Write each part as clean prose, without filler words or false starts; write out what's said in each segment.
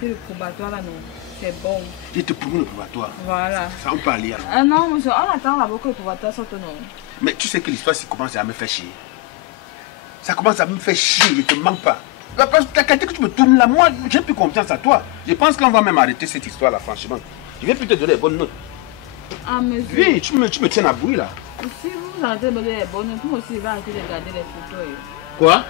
arrêter le probatoire là, non. C'est bon. Il te promet le probatoire. Voilà. Ça, on peut aller. Ah non, monsieur, on attend là-bas que le probatoire sorte, non. Mais tu sais que l'histoire, ça commence à me faire chier. Ça commence à me faire chier, je ne te manque pas. La qualité que tu me tournes là, moi, j'ai plus confiance à toi. Je pense qu'on va même arrêter cette histoire là, franchement. Je vais plus te donner les bonnes notes. Ah, monsieur. Oui, tu me tiens à bout là. Si vous arrêtez de me donner les bonnes notes, moi aussi, je vais arrêter de regarder les photos. Quoi?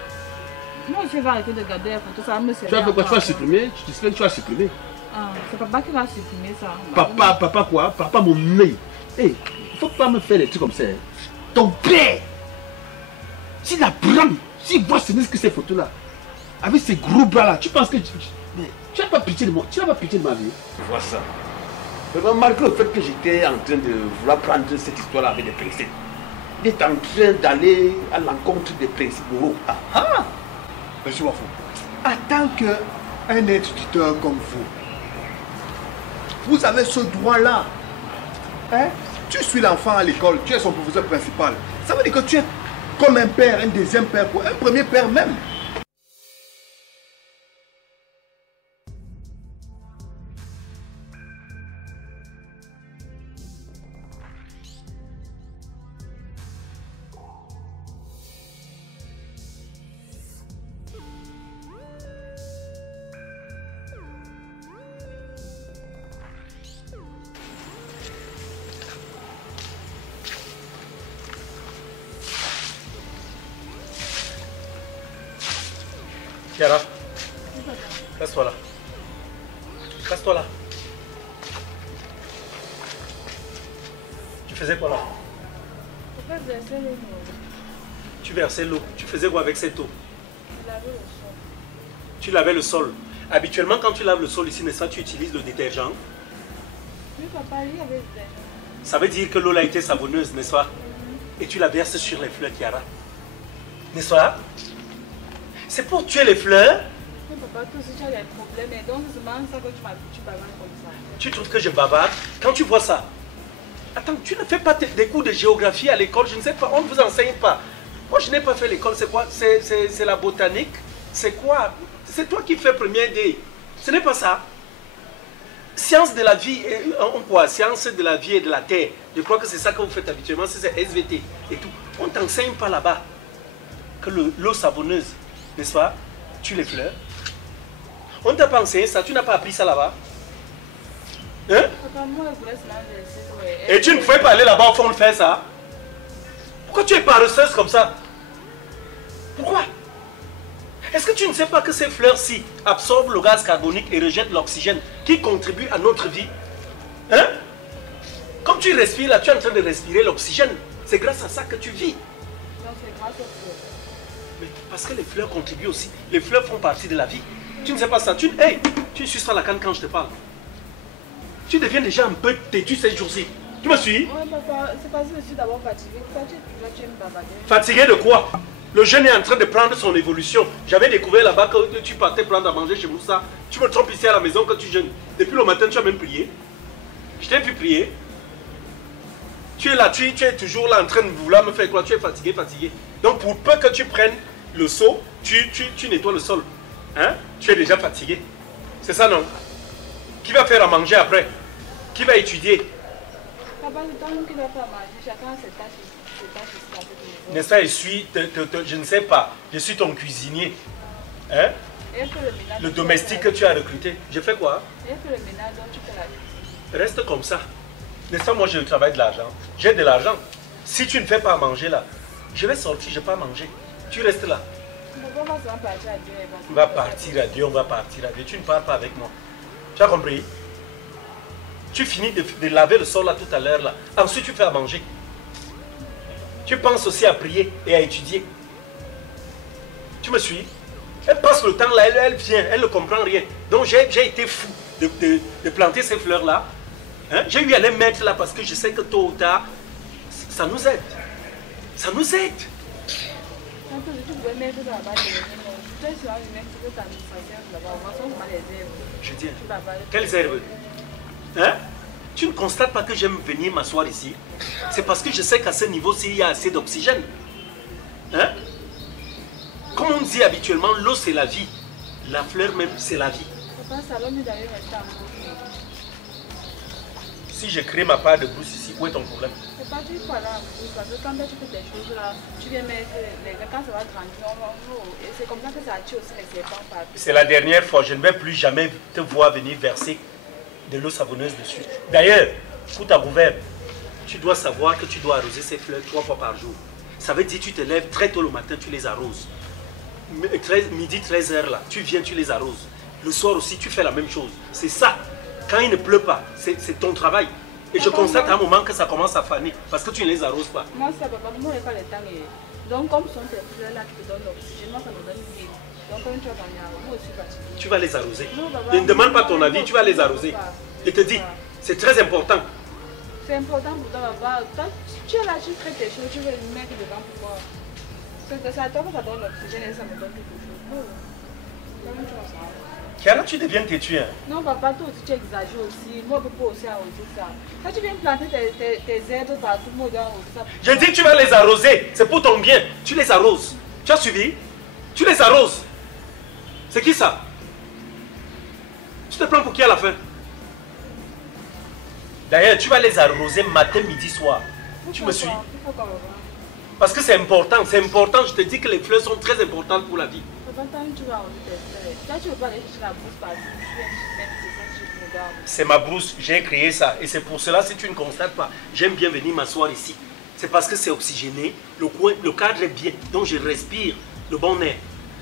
Moi aussi, je vais arrêter de regarder les photos, ça va me servir. Tu vas faire quoi? Tu vas supprimer? Tu te souviens que tu vas supprimer? Ah, c'est papa qui va supprimer ça. Papa quoi? Papa mon nez. Hé, il faut pas me faire des trucs comme ça. Ton père, s'il apprend, s'il voit ce que ces photos là, avec ces gros bras là, tu penses que tu n'as pas pitié de moi? Tu n'as pas pitié de ma vie? Tu vois ça. Malgré le fait que j'étais en train de vouloir prendre cette histoire là avec des principes, il est en train d'aller à l'encontre des principes moraux. Ah ah! Monsieur Wafou, en tant qu'un instituteur comme vous avez ce droit-là. Hein? Tu suis l'enfant à l'école, tu es son professeur principal. Ça veut dire que tu es comme un père, un deuxième père, un premier père même. Chiara, casse-toi là. Casse-toi là. Tu faisais quoi là? Tu versais l'eau. Tu faisais quoi avec cette eau? Tu lavais le sol. Habituellement, quand tu laves le sol ici, n'est-ce pas, tu utilises le détergent? Oui, papa, il y avait le détergent. Ça veut dire que l'eau a été savonneuse, n'est-ce pas? Et tu la verses sur les fleurs, Chiara. N'est-ce pas? C'est pour tuer les fleurs. Oui, papa, toi aussi tu as des problèmes. Et donc, c'est vraiment ça que tu bavardes comme ça. Tu trouves que je bavarde? Quand tu vois ça, attends, tu ne fais pas des cours de géographie à l'école, je ne sais pas, on ne vous enseigne pas. Moi, je n'ai pas fait l'école, c'est quoi? C'est la botanique? C'est quoi? C'est toi qui fais première D. Ce n'est pas ça. Science de la vie, quoi? Science de la vie et de la terre. Je crois que c'est ça que vous faites habituellement, c'est SVT et tout. On ne t'enseigne pas là-bas que l'eau savonneuse, n'est-ce pas, tue les fleurs. On ne t'a pas enseigné ça, tu n'as pas appris ça là-bas. Hein? Papa, moi, je voulais seulement laisser. Et tu ne pouvais pas aller là-bas au fond de faire ça? Pourquoi tu es paresseuse comme ça? Pourquoi? Est-ce que tu ne sais pas que ces fleurs-ci absorbent le gaz carbonique et rejettent l'oxygène qui contribue à notre vie? Hein? Comme tu respires là, tu es en train de respirer l'oxygène. C'est grâce à ça que tu vis. Donc c'est grâce aux fleurs. Mais parce que les fleurs contribuent aussi. Les fleurs font partie de la vie. Tu ne sais pas ça. Hey, tu suces la canne quand je te parle. Tu deviens déjà un peu têtu ces jours-ci. Tu me suis? Oui, papa, c'est parce que je suis d'abord fatiguée. Pourquoi tu aimes bavarder? Fatigué de quoi? Le jeune est en train de prendre son évolution. J'avais découvert là-bas que tu partais prendre à manger chez Moussa. Tu me trompes ici à la maison quand tu jeûnes. Depuis le matin, tu as même prié. Je t'ai vu prier. Tu es là, tu es toujours là en train de vouloir me faire quoi? Tu es fatigué, fatigué. Donc pour peu que tu prennes le seau, tu nettoies le sol. Hein? Tu es déjà fatigué. C'est ça, non? Qui va faire à manger après? Qui va étudier? Papa, c'est toi qui va faire à manger. Chacun ses tâches. N'est-ce pas, je ne sais pas, je suis ton cuisinier. Hein? Le domestique que tu as recruté. Je fais quoi? Et que le ménage, donc tu fais la cuisine. Reste comme ça. N'est-ce pas, moi je travaille de l'argent. J'ai de l'argent. Si tu ne fais pas à manger là, je vais sortir, je ne vais pas manger. Tu restes là. On va partir à Dieu. On va partir à Dieu, on va partir à Dieu. Tu ne pars pas avec moi. Tu as compris? Tu finis de laver le sol là tout à l'heure là. Ensuite tu fais à manger. Tu penses aussi à prier et à étudier. Tu me suis? Elle passe le temps là, elle vient, elle ne comprend rien. Donc j'ai été fou de planter ces fleurs là. Hein? J'ai eu à les mettre là parce que je sais que tôt ou tard, ça nous aide. Ça nous aide. Je dis, quelles herbes? Hein? Tu ne constates pas que j'aime venir m'asseoir ici? C'est parce que je sais qu'à ce niveau-ci, il y a assez d'oxygène. Hein? Comme on dit habituellement, l'eau c'est la vie. La fleur même, c'est la vie. Papa, ça va mieux d'ailleurs rester en brousse. Si je crée ma part de brousse ici, où est ton problème? C'est pas du tout aller en brousse, parce que quand tu fais des choses là, tu viens mettre les gars, quand ça va grandir, et c'est comme ça que ça attire aussi les serpents partout. C'est la dernière fois, je ne vais plus jamais te voir venir verser de l'eau savonneuse dessus. D'ailleurs, pour ta gouverne, tu dois savoir que tu dois arroser ces fleurs 3 fois par jour. Ça veut dire que tu te lèves très tôt le matin, tu les arroses. Midi 13h là, tu viens, tu les arroses. Le soir aussi, tu fais la même chose. C'est ça. Quand il ne pleut pas, c'est ton travail. Et je constate à un moment que ça commence à faner parce que tu ne les arroses pas. Moi, ça, papa, moi, je n'ai pas le temps. Donc, comme ce sont tes fleurs là qui te donnent l'oxygène, moi, ça me donne vie. Donc, quand tu vas gagner, moi aussi, fatiguée. Tu vas les arroser. Non, papa, Ne demande pas ton avis, tu vas les arroser. Je te dis, c'est très important. C'est important pour toi, papa. Tu es là, tu crées tes choses, tu veux les mettre devant pour moi. C'est à toi que ça donne l'oxygène et ça me donne quelque chose. Non. Comment tu vas savoir? Chiara, tu deviens têtu, hein? Non, papa, toi aussi tu exagères aussi. Moi, je peux aussi arroser ça. Quand tu viens planter tes herbes partout, moi, je dois arroser ça. Je dis que tu vas les arroser. C'est pour ton bien. Tu les arroses. Tu as suivi? Tu les arroses. C'est qui ça? Tu te prends pour qui à la fin? D'ailleurs, tu vas les arroser matin, midi, soir. Tu me suis? Parce que c'est important, je te dis que les fleurs sont très importantes pour la vie. C'est ma brousse, j'ai créé ça. Et c'est pour cela, si tu ne constates pas, j'aime bien venir m'asseoir ici. C'est parce que c'est oxygéné, le cadre est bien, donc je respire le bon air.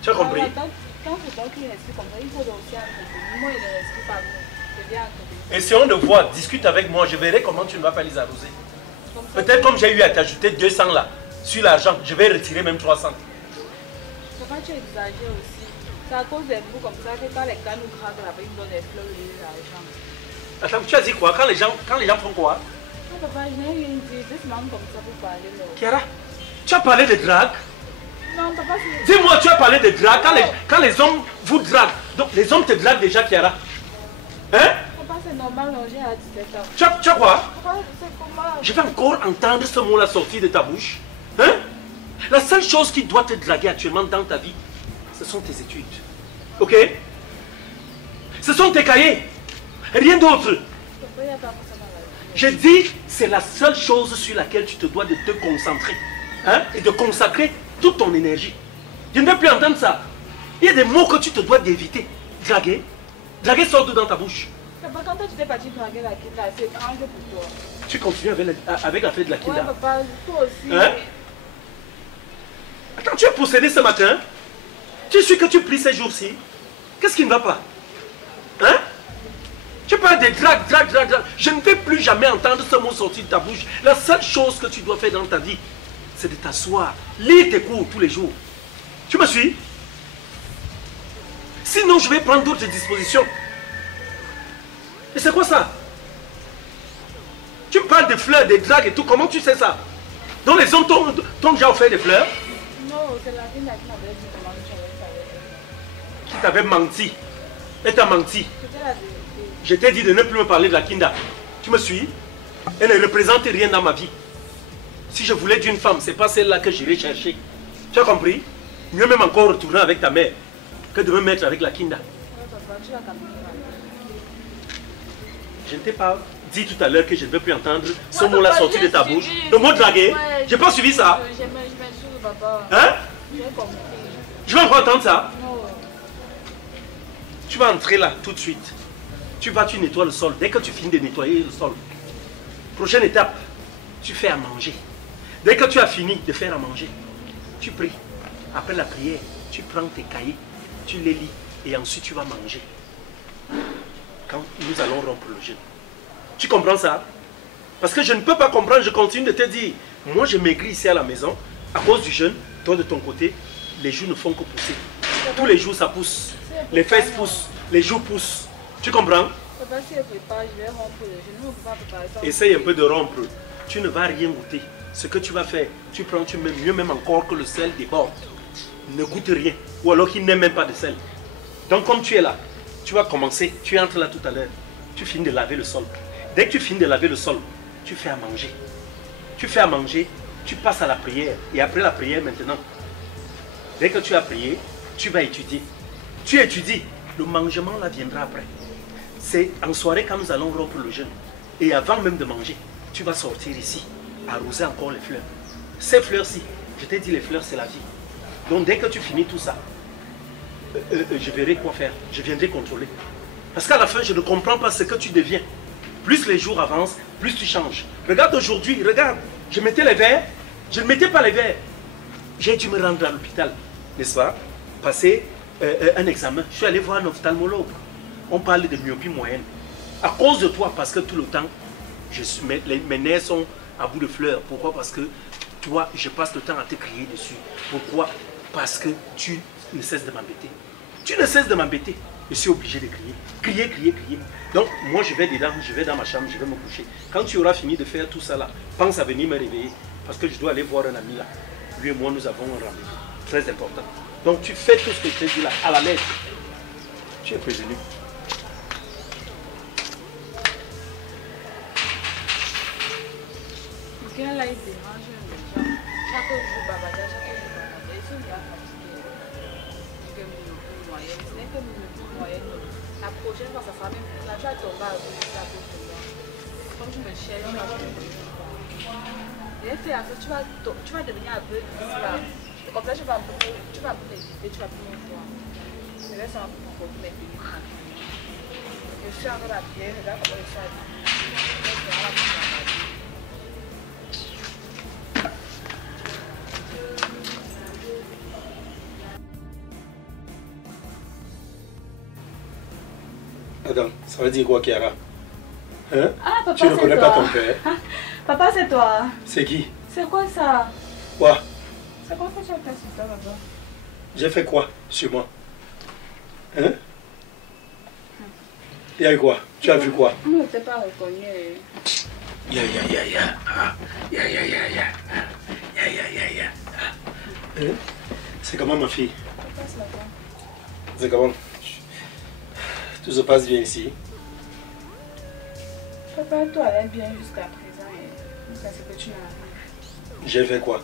Tu as compris? Essayons de voir, discute avec moi, je verrai comment tu ne vas pas les arroser. Peut-être comme j'ai eu à t'ajouter 200 là. Sur l'argent, je vais retirer même 300. Papa, tu exagères aussi. C'est à cause des bouts comme ça que quand les gars nous craquent là-bas, ils nous donnent des fleurs et de l'argent. Attends, tu as dit quoi? Quand les gens font quoi? Non, papa, je n'ai rien dit. Juste même comme ça pour parler. Chiara, tu as parlé de drague? Non, papa, c'est... Dis-moi, tu as parlé de drague quand les hommes vous draguent. Donc les hommes te draguent déjà, Chiara. Hein? Papa, c'est normal, non, j'ai à 17 ans. Tu as quoi? Papa, c'est comment? Je vais encore entendre ce mot-là sortir de ta bouche. Hein? La seule chose qui doit te draguer actuellement dans ta vie, ce sont tes études. Ok? Ce sont tes cahiers. Rien d'autre. Je dis, c'est la seule chose sur laquelle tu te dois de te concentrer. Hein? Et de consacrer toute ton énergie. Je ne veux plus entendre ça. Il y a des mots que tu te dois d'éviter. Draguer. Draguer sort de dans ta bouche. Papa, quand tu t'es parti draguer la Kinda, c'est étrange pour toi. Tu continues avec l'affaire de la Kinda. Ouais, papa, toi aussi. Hein? Attends, tu es possédé ce matin? Tu es sûr que tu pries ces jours-ci? Qu'est-ce qui ne va pas? Hein? Tu parles de drague. Je ne vais plus jamais entendre ce mot sortir de ta bouche. La seule chose que tu dois faire dans ta vie, c'est de t'asseoir, lire tes cours tous les jours. Tu me suis? Sinon, je vais prendre d'autres dispositions. Et c'est quoi ça? Tu me parles de fleurs, de dragues et tout. Comment tu sais ça? Donc les hommes t'ont déjà offert des fleurs? Non, c'est la Kinda qui m'avait dit comment tu avais fait. Qui t'avait menti? Elle t'a menti. C'était la vérité. Je t'ai dit de ne plus me parler de la Kinda. Tu me suis? Elle ne représente rien dans ma vie. Si je voulais d'une femme, c'est pas celle-là que j'irai chercher. Tu as compris? Mieux même encore retourner avec ta mère que de me mettre avec la Kinda. Ouais, papa, tu as quand même parlé. Je ne t'ai pas dit tout à l'heure que je ne veux plus entendre ce Ouais, mot-là papa, sorti de j'ai ta suivi. bouche. Le mot draguer. Ouais, J'ai pas suivi ça. Je m'excuse, papa. Hein? J'ai compris. Je vais encore entendre ça. Non. Tu vas entrer là tout de suite. Tu nettoies le sol. Dès que tu finis de nettoyer le sol, prochaine étape, tu fais à manger. Dès que tu as fini de faire à manger, tu pries. Après la prière, tu prends tes cahiers, tu les lis et ensuite tu vas manger. Quand nous allons rompre le jeûne. Tu comprends ça? Parce que je ne peux pas comprendre, je continue de te dire. Moi je maigris ici à la maison à cause du jeûne. Toi de ton côté, les joues ne font que pousser. Tous les jours ça pousse. Les fesses poussent, les joues poussent. Tu comprends? Papa, si elle prépare, je vais rompre le jeûne. Je ne peux pas préparer ça. Essaye un peu de rompre. Tu ne vas rien goûter. Ce que tu vas faire, tu prends, tu mets mieux même encore que le sel déborde. Ne goûte rien. Ou alors qu'il n'aime même pas de sel. Donc comme tu es là, tu vas commencer. Tu entres là tout à l'heure. Tu finis de laver le sol. Dès que tu finis de laver le sol, tu fais à manger. Tu fais à manger, tu passes à la prière. Et après la prière maintenant, dès que tu as prié, tu vas étudier. Tu étudies. Le mangement là viendra après. C'est en soirée quand nous allons rompre le jeûne. Et avant même de manger, tu vas sortir ici, arroser encore les fleurs. Ces fleurs-ci, je t'ai dit les fleurs c'est la vie. Donc dès que tu finis tout ça, je verrai quoi faire. Je viendrai contrôler. Parce qu'à la fin, je ne comprends pas ce que tu deviens. Plus les jours avancent, plus tu changes. Regarde aujourd'hui, regarde. Je mettais les verres, je ne mettais pas les verres. J'ai dû me rendre à l'hôpital, n'est-ce pas? Passer un examen. Je suis allé voir un ophtalmologue. On parle de myopie moyenne. À cause de toi, parce que tout le temps, mes nerfs sont à bout de fleurs. Pourquoi? Parce que toi, je passe le temps à te crier dessus. Pourquoi? Parce que tu ne cesses de m'embêter. Tu ne cesses de m'embêter. Je suis obligé de crier. Crier, crier, crier. Donc, moi, je vais dedans, je vais dans ma chambre, je vais me coucher. Quand tu auras fini de faire tout ça là, pense à venir me réveiller. Parce que je dois aller voir un ami là. Lui et moi, nous avons un rendez-vous. Très important. Donc, tu fais tout ce que je t'ai dit là, à la lettre. Tu es prévenu. Quelqu'un là, il dérange les gens. Chaque jour, babada, chaque jour, babada. Ils sont bien fatigués. Ce n'est que une moyenne. La prochaine fois, ça sera même plus. Là, tu vas tomber à cause de ça, à cause de moi. Comme tu me cherches, tu vas tu vas devenir un peu difficile là. Comme ça, tu vas m'éviter, tu vas plus me voir. Je vais savoir pourquoi tu m'évites. Je suis encore la pierre, regarde comment ça dit. Attends, ça veut dire quoi, Kiara? Hein? Ah, papa, tu ne connais pas ton père? Papa, c'est toi. C'est qui? C'est quoi ça? Quoi? C'est quoi que tu as fait sur toi, papa? J'ai fait quoi sur moi? Hein? Il y a eu quoi? Tu as vu quoi? Je ne t'ai pas reconnu. Ya. Hein? C'est comment ma fille? Papa, c'est quoi? C'est comment? Tout se passe bien ici? Papa, toi, elle est bien jusqu'à présent. Et c'est ce que tu m'as dit. J'ai fait quoi?